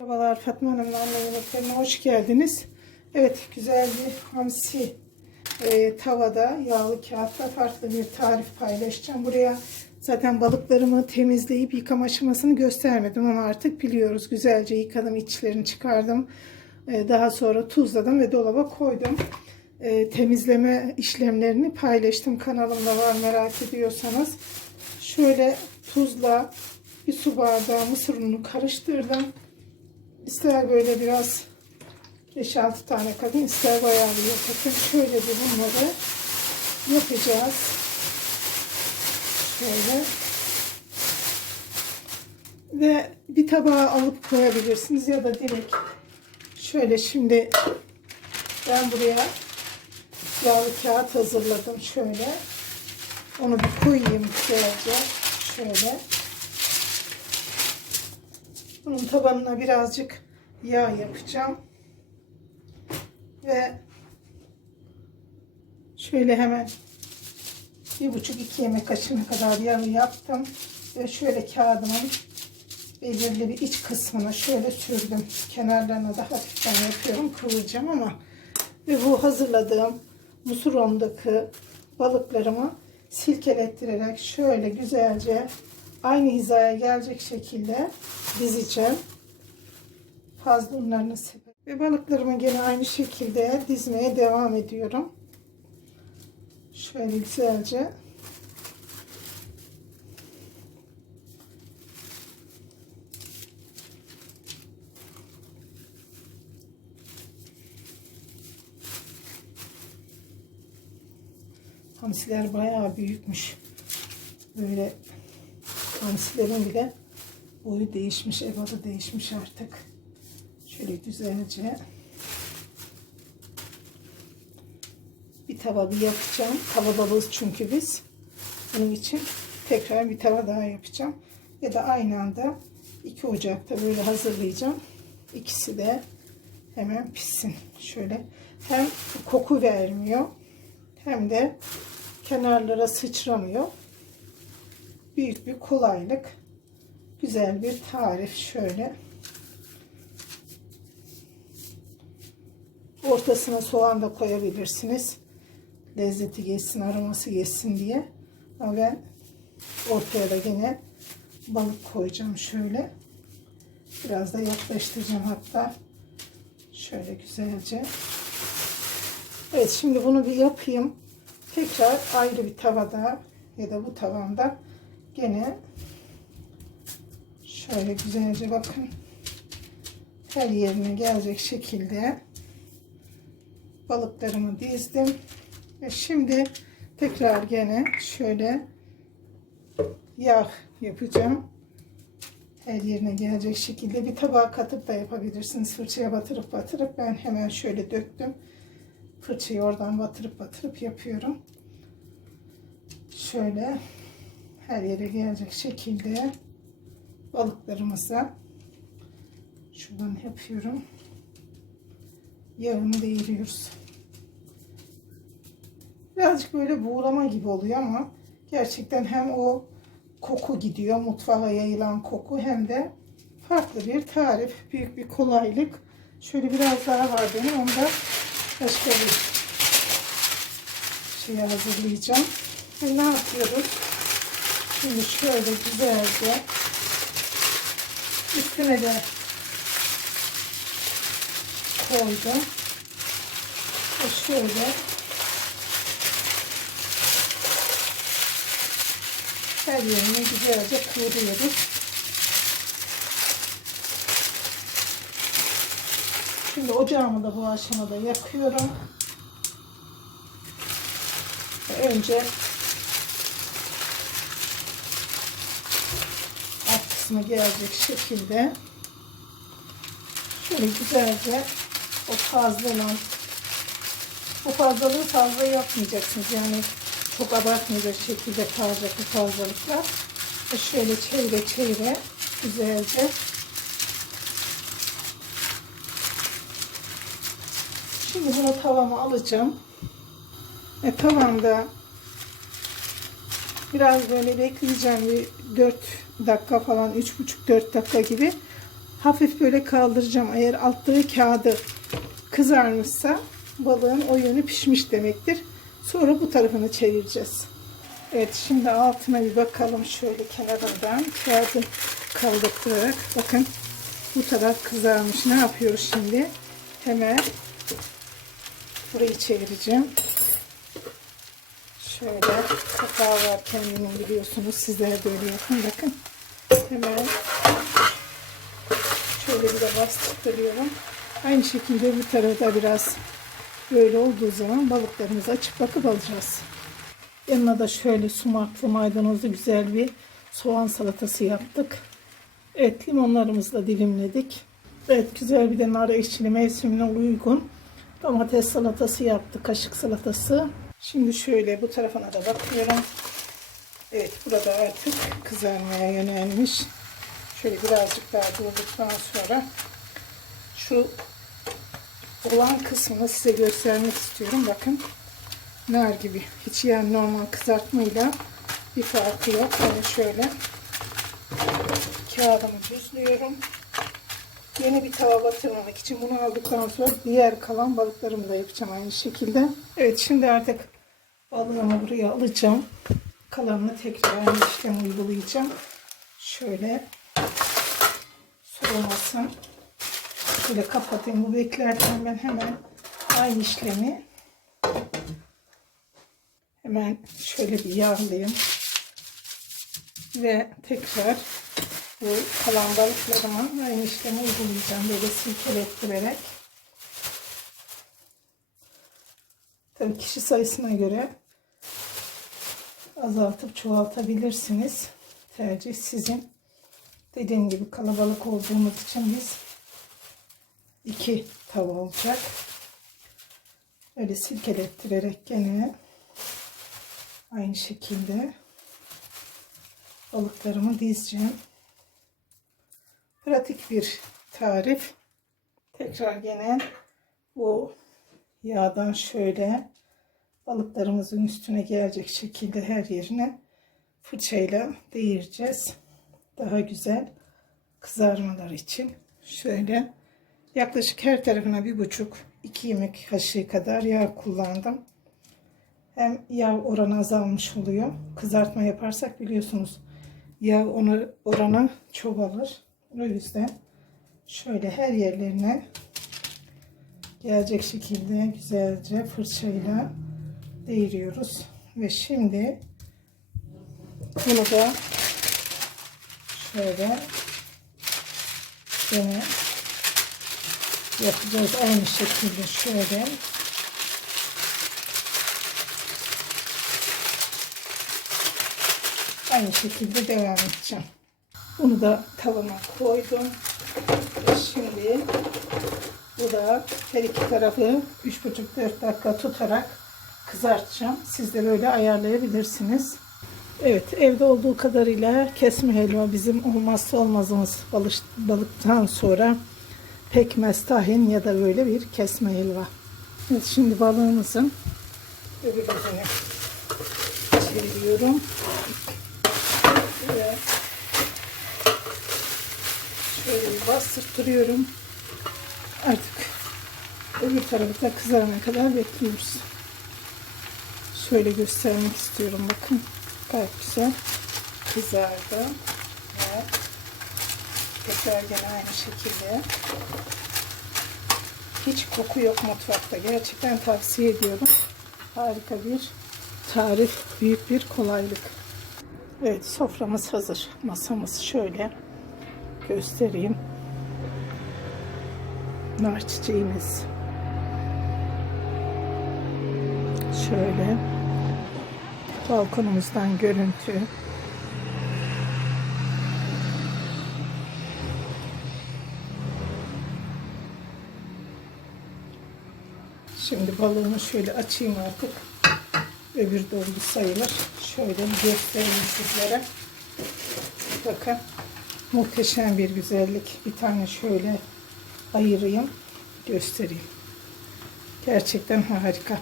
Merhabalar Fatma Hanım'la anne yemeklerine hoş geldiniz. Evet güzel bir hamsi e, tavada yağlı kağıtta farklı bir tarif paylaşacağım. Buraya zaten balıklarımı temizleyip yıkama aşamasını göstermedim ama artık biliyoruz. Güzelce yıkadım içlerini çıkardım. E, daha sonra tuzladım ve dolaba koydum. E, temizleme işlemlerini paylaştım. Kanalımda var merak ediyorsanız. Şöyle tuzla bir su bardağı mısır ununu karıştırdım. İster böyle biraz 5-6 tane kadın ister bayağı bir yapın. Şöyle bir bunları yapacağız. Şöyle. Ve bir tabağa alıp koyabilirsiniz ya da direkt şöyle şimdi ben buraya yağlı kağıt hazırladım şöyle. Onu bir koyayım güzelce. Şöyle. Bunun tabanına birazcık yağ yapacağım. Ve şöyle hemen bir buçuk iki yemek kaşığına kadar yağı yaptım. Ve şöyle kağıdımın belirli bir iç kısmına şöyle sürdüm. Kenarlarına da hafiften yapıyorum. Kıvıracağım ama ve bu hazırladığım mısır ondaki balıklarımı silkelettirerek şöyle güzelce aynı hizaya gelecek şekilde dizeceğim. Fazla unlarını sepet. Ve balıklarımı gene aynı şekilde dizmeye devam ediyorum. Şöyle güzelce. Hamsiler bayağı büyükmüş. Böyle hamsilerin bile boyu değişmiş, ebadı değişmiş artık. Şöyle güzelce bir tava bir yapacağım. Tava balığız çünkü biz. Bunun için tekrar bir tava daha yapacağım. Ya da aynı anda iki ocakta böyle hazırlayacağım. İkisi de hemen pişsin. Şöyle hem koku vermiyor hem de kenarlara sıçramıyor. Büyük bir kolaylık. Güzel bir tarif şöyle. Ortasına soğan da koyabilirsiniz. Lezzeti geçsin, aroması geçsin diye. Ama ben ortaya da yine balık koyacağım şöyle. Biraz da yaklaştıracağım hatta. Şöyle güzelce. Evet şimdi bunu bir yapayım. Tekrar ayrı bir tavada ya da bu tavanda gene şöyle güzelce bakın her yerine gelecek şekilde balıklarımı dizdim. Ve şimdi tekrar gene şöyle yağ yapacağım. Her yerine gelecek şekilde bir tabağa katıp da yapabilirsiniz. Fırçaya batırıp batırıp ben hemen şöyle döktüm. Fırçayı oradan batırıp batırıp yapıyorum. Şöyle her yere gelecek şekilde balıklarımıza şuradan yapıyorum. Yağını değiriyoruz. Birazcık böyle buğulama gibi oluyor ama gerçekten hem o koku gidiyor mutfağa yayılan koku hem de farklı bir tarif büyük bir kolaylık. Şöyle biraz daha var benim onu da başka bir şeye hazırlayacağım. Ve ne yapıyoruz? Şimdi şöyle güzelce üstüne de koydum ve şöyle her yerini güzelce kıvırıyoruz. Şimdi ocağımı da bu aşamada yakıyorum. Önce alt kısmı gelecek şekilde şöyle güzelce o fazla olan o fazlalığı fazla yapmayacaksınız. Yani çok abartmayacak şekilde kalacak bu fazlalıklar. Ve şöyle çevre çevre güzelce Şimdi bunu tavama alacağım. E, tavamda biraz böyle bekleyeceğim bir 4 dakika falan 3,5-4 dakika gibi. hafif böyle kaldıracağım. Eğer alttaki kağıdı kızarmışsa balığın o yönü pişmiş demektir. Sonra bu tarafını çevireceğiz. Evet şimdi altına bir bakalım şöyle kenarından kağıdı kaldırtarak bakın bu taraf kızarmış. Ne yapıyoruz şimdi? Hemen burayı çevireceğim. Şöyle kapağı var kendinin biliyorsunuz. Sizler de öyle yapın. Bakın. Hemen şöyle bir de bastırıyorum. Aynı şekilde bu tarafta biraz böyle olduğu zaman balıklarımızı açıp bakıp alacağız. Yanına da şöyle sumaklı maydanozlu güzel bir soğan salatası yaptık. Evet limonlarımızı da dilimledik. Evet güzel bir de nar ekşili mevsimine uygun domates salatası yaptık. Kaşık salatası. Şimdi şöyle bu tarafına da bakıyorum. Evet burada artık kızarmaya yönelmiş. Şöyle birazcık daha durduktan sonra şu olan kısmını size göstermek istiyorum. Bakın nar gibi. Hiç yani normal kızartmayla bir farkı yok. Yani şöyle kağıdımı düzlüyorum. Yeni bir tava batırmamak için bunu aldıktan sonra diğer kalan balıklarımı da yapacağım aynı şekilde. Evet şimdi artık balığımı buraya alacağım. Kalanını tekrar aynı işlemi uygulayacağım. Şöyle soğumasın. Şöyle kapatayım. Bu beklerken ben hemen aynı işlemi hemen şöyle bir yağlayayım. Ve tekrar bu kalan balıklarıma aynı işlemi uygulayacağım. Böyle silkelettirerek. Tabii kişi sayısına göre azaltıp çoğaltabilirsiniz. Tercih sizin. Dediğim gibi kalabalık olduğumuz için biz iki tava olacak. Öyle silkelettirerek gene aynı şekilde balıklarımı dizeceğim. Pratik bir tarif. Tekrar gene bu yağdan şöyle balıklarımızın üstüne gelecek şekilde her yerine fırçayla değireceğiz. Daha güzel kızarmalar için. Şöyle yaklaşık her tarafına bir buçuk iki yemek kaşığı kadar yağ kullandım. Hem yağ oranı azalmış oluyor. Kızartma yaparsak biliyorsunuz yağ onu oranı çoğalır. O yüzden şöyle her yerlerine gelecek şekilde güzelce fırçayla değiriyoruz. Ve şimdi bunu da şöyle yine yapacağız aynı şekilde şöyle aynı şekilde devam edeceğim. Bunu da tavama koydum. Şimdi bu da her iki tarafı 3,5-4 dakika tutarak kızartacağım. Siz de böyle ayarlayabilirsiniz. Evet evde olduğu kadarıyla kesme helva bizim olmazsa olmazımız balık, balıktan sonra pekmez, tahin ya da böyle bir kesme helva. Evet şimdi balığımızın öbür çeviriyorum. Ve şöyle bir bastırtırıyorum. Artık öbür tarafı da kızarana kadar bekliyoruz. Şöyle göstermek istiyorum bakın. Gayet güzel kızardı. Ve tekrar gene aynı şekilde. Hiç koku yok mutfakta. Gerçekten tavsiye ediyorum. Harika bir tarif. Büyük bir kolaylık. Evet soframız hazır. Masamız şöyle göstereyim. Nar çiçeğimiz. Şöyle balkonumuzdan görüntü. Şimdi balığımı şöyle açayım artık. Öbür doldu sayılır. Şöyle göstereyim sizlere. Bakın muhteşem bir güzellik. Bir tane şöyle ayırayım. Göstereyim. Gerçekten harika.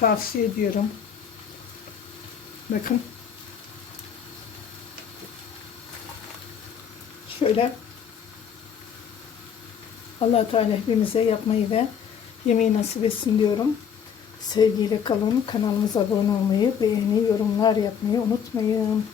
Tavsiye ediyorum. Bakın. Şöyle allah Teala hepimize yapmayı ve yemeği nasip etsin diyorum. Sevgiyle kalın. Kanalımıza abone olmayı, beğeni, yorumlar yapmayı unutmayın.